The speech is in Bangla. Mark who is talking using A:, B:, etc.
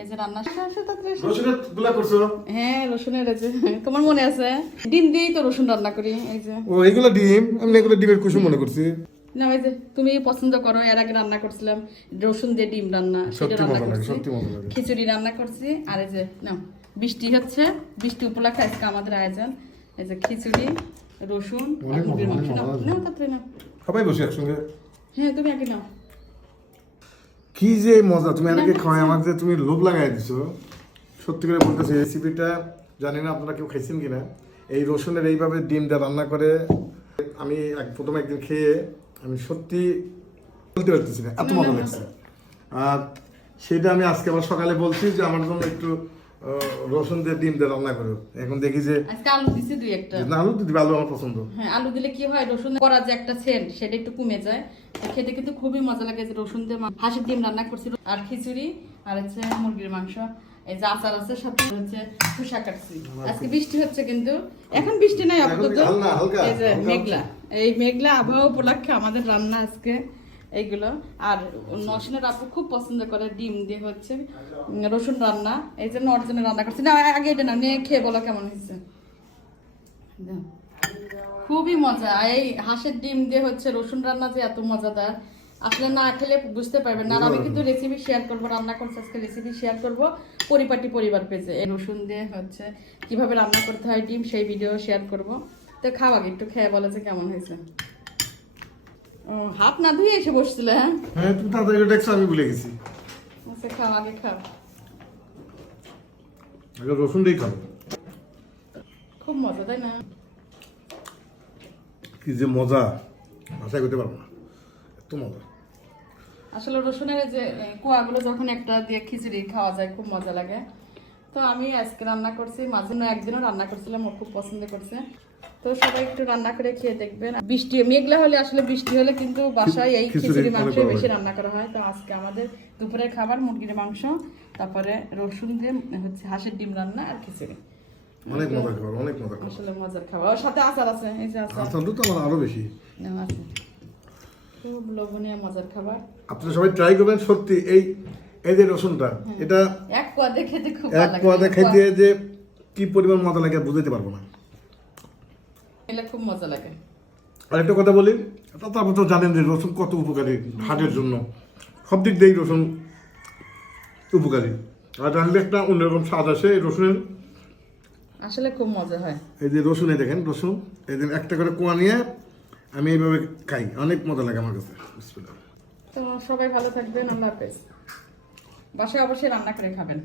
A: এই যে রান্না শেষ হয়েছে তাড়াতাড়ি এসো।
B: রসুনেরগুলা করছ?
A: হ্যাঁ রসুনের এই যে তোমার মনে আছে? ডিম দিয়েই তো রসুন রান্না করি এই যে।
B: ও এগুলো ডিম? আমি এগুলো ডিমের কুসুম মনে করছি।
A: না ওই যে তুমি পছন্দ করো এর আগে রান্না করছিলাম রসুন দিয়ে ডিম রান্না সেটা রান্না করছি। খিচুড়ি রান্না করছি আর এই যে না বৃষ্টি হচ্ছে বৃষ্টি উপলক্ষে আজকে আমাদের আয়োজন। এই যে খিচুড়ি রসুন মুরগির মাংস। তাড়াতাড়ি
B: সবাই বসে একসঙ্গে।
A: হ্যাঁ তুমি আগে নাও।
B: কি যে মজা তুমি আমাকে খাওয়াই আমাকে যে তুমি লোভ লাগাই দিছো সত্যি করে বলতেছি রেসিপিটা জানি না আপনারা কেউ খাইছেন কি না এই রসুনের এইভাবে ডিমটা দিয়ে রান্না করে আমি এক প্রথম একদিন খেয়ে আমি সত্যি বলতে পারতেছি না এত মজা লাগছে। আর সেটা আমি আজকে আবার সকালে বলছি যে আমার জন্য একটু রসুন দিয়ে ডিম দিয়ে রান্না করো। এখন দেখি যে
A: আজকে আলু দিছি দুই একটা।
B: না আলু আলু আমার পছন্দ।
A: হ্যাঁ আলু দিলে কি হয় রসুন করা যে একটা সেন্ট সেটা একটু কমে যায়। খেতে কিন্তু খুবই মজা লাগে যে রসুন দিয়ে হাঁসের ডিম রান্না করছি আর খিচুড়ি আর হচ্ছে মুরগির মাংস। এই যে আচার আছে সাথে হচ্ছে কাটছি। আজকে বৃষ্টি হচ্ছে কিন্তু। এখন বৃষ্টি নাই আপাতত। এই যে মেঘলা। এই মেঘলা আবহাওয়া উপলক্ষে আমাদের রান্না আজকে এইগুলো আর নসিনের আপু খুব পছন্দ করে ডিম দিয়ে হচ্ছে রসুন রান্না। এই জন্য ওর জন্য রান্না করছি। না, আগে এটা না নিয়ে খেয়ে বলো কেমন হয়েছে। খুবই মজা। এই হাঁসের ডিম দিয়ে হচ্ছে রসুন রান্না যে এত মজাদার, আসলে না খেলে বুঝতে পারবেন না। আমি কিন্তু রেসিপি শেয়ার করব, রান্না করছি, আজকে রেসিপি শেয়ার করব পরিপাটি পরিবার পেজে। রসুন দিয়ে হচ্ছে কীভাবে রান্না করতে হয় ডিম, সেই ভিডিও শেয়ার করব। তো খাওয়া একটু খেয়ে বলে যে কেমন হয়েছে। হাত না ধুয়ে এসে বসছিলে হ্যাঁ?
B: হ্যাঁ তুমি তাড়াতাড়ি দেখছ আমি ভুলে গেছি।
A: আচ্ছা খাও আগে খাও।
B: আগে রসুন দিয়ে খাব
A: খুব মজা তাই না?
B: কি যে মজা ভাষায় করতে পারব না। এত মজা।
A: আসলে রসুনের যে কোয়াগুলো যখন একটা দিয়ে খিচুড়ি খাওয়া যায় খুব মজা লাগে। তো আমি আজকে রান্না করছি মাঝে একদিনও রান্না করছিলাম ও খুব পছন্দ করছে। তো সবাই একটু রান্না করে খেয়ে দেখবেন। বৃষ্টি মেঘলা হলে আসলে বৃষ্টি হলে কিন্তু বাসায় এই
B: খিচুড়ি
A: মাংস বেশি রান্না করা হয়। তো আজকে আমাদের দুপুরের খাবার মুরগির মাংস তারপরে রসুন দিয়ে হচ্ছে হাঁসের ডিম রান্না আর খিচুড়ি।
B: অনেক মজা খাবার অনেক মজা খাবার।
A: আসলে মজার খাবার। ওর সাথে আচার আছে এই যে আচার।
B: আসাদু তো আমার আরও বেশি।
A: আছে। খুব লোভনীয় মজার খাবার।
B: আপনারা সবাই ট্রাই করবেন সত্যি এই এই যে রসুনটা এটা
A: এক কোয়াদে খেতে খুব
B: এক পোয়াতে খাইতে যে কি পরিমাণ মজা লাগে বুঝতে পারব না।
A: খেলে খুব মজা লাগে।
B: আর একটা কথা বলি তা তো আপনি তো জানেন যে রসুন কত উপকারী হার্টের জন্য। সব দিক দিয়েই রসুন উপকারী। আর রান্নার একটা অন্যরকম স্বাদ আসে এই রসুনের।
A: আসলে খুব মজা হয়।
B: এই যে রসুনে দেখেন রসুন। এই একটা করে কোয়া নিয়ে আমি এইভাবে খাই। অনেক মজা লাগে আমার কাছে।
A: তো সবাই ভালো থাকবেন আল্লাহ হাফেজ। বাসায় অবশ্যই রান্না করে খাবেন।